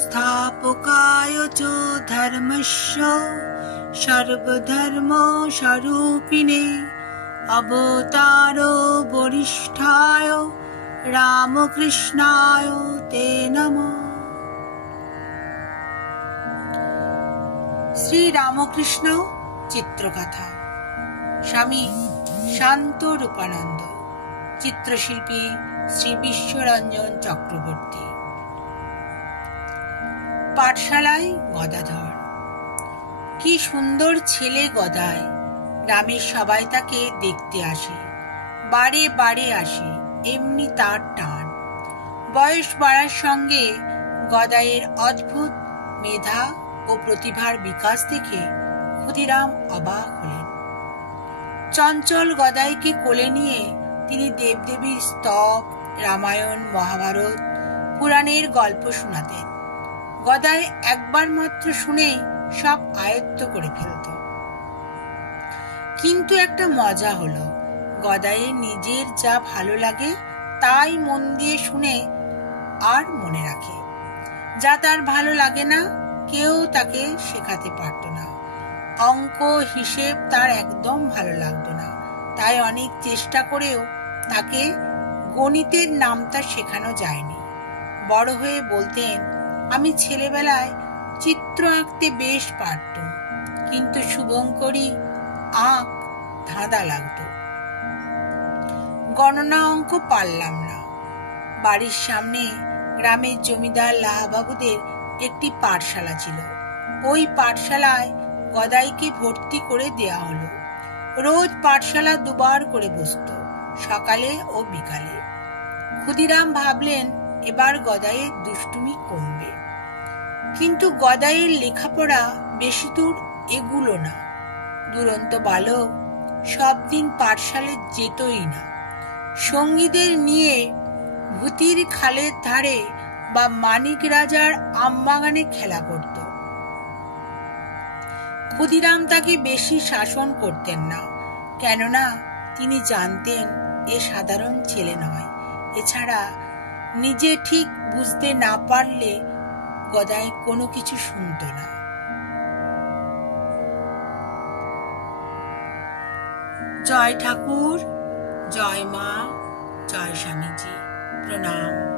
संस्थापकाय च धर्मस्य सर्वधर्म स्वरूपिणे अवतारो वरिष्ठाय रामकृष्णाय ते नमः। শ্রী রামকৃষ্ণ চিত্রকথা। স্বামী শান্ত রূপানন্দ, চিত্রশিল্পী শ্রী বিশ্বরঞ্জন চক্রবর্তী। পাঠশালায় গদাধর। কি সুন্দর ছেলে গদাই। গ্রামের সবাই তাকে দেখতে আসে, বারে বারে আসে, এমনি তার টান। বয়স বাড়ার সঙ্গে গদাইয়ের অদ্ভুত মেধা ও প্রতিভার বিকাশ দেখে ক্ষুদিরাম অবাক হলেন। চঞ্চল গদাইকে কোলে নিয়ে তিনি দেবদেবীর স্তব, রামায়ণ, মহাভারত, পুরাণের গল্প শোনাতেন। গদাই একবার মাত্র শুনে সব আয়ত্ত করে ফেলত। কিন্তু একটা মজা হলো, গদাইয়ের নিজের যা ভালো লাগে তাই মন দিয়ে শুনে আর মনে রাখে। যা তার ভালো লাগে না কেউ তাকে শেখাতে পারত না। অঙ্ক হিসেব তার একদম ভালো লাগতো না, তাই অনেক চেষ্টা করেও তাকে গণিতের নামটা শেখানো যায়নি। বড় হয়ে বলতেন, আমি ছেলেবেলায় চিত্র আঁকতে বেশ পারতুম, কিন্তু শুভঙ্করী আঁক ধাঁধা লাগতো, গণনা অঙ্ক পারলাম না। বাড়ির সামনে গ্রামের জমিদার লাহাবাবুদের একটি পাঠশালা ছিল। ওই পাঠশালায় গদাইকে ভর্তি করে দেয়া হলো। রোজ পাঠশালা দুবার করে বসত, সকালে ও বিকালে। ক্ষুদিরাম ভাবলেন এবার গদাইয়ের দুষ্টুমি কমবে। কিন্তু গদাইয়ের লেখাপড়া বেশি দূর এগুলো না। দুরন্ত বালক সব দিন পাঠশালায় যেতই না। সঙ্গীদের নিয়ে ভূতির খালের ধারে বা মানিক রাজার আমবাগানে খেলা করত। ক্ষুদিরাম তাকে বেশি শাসন করতেন না, কেননা তিনি জানতেন এ সাধারণ ছেলে নয়। এছাড়া নিজে ঠিক বুঝতে না পারলে গদাই কোনো কিছু শুনত না। জয় ঠাকুর, জয় মা, জয় স্বামীজি, প্রণাম।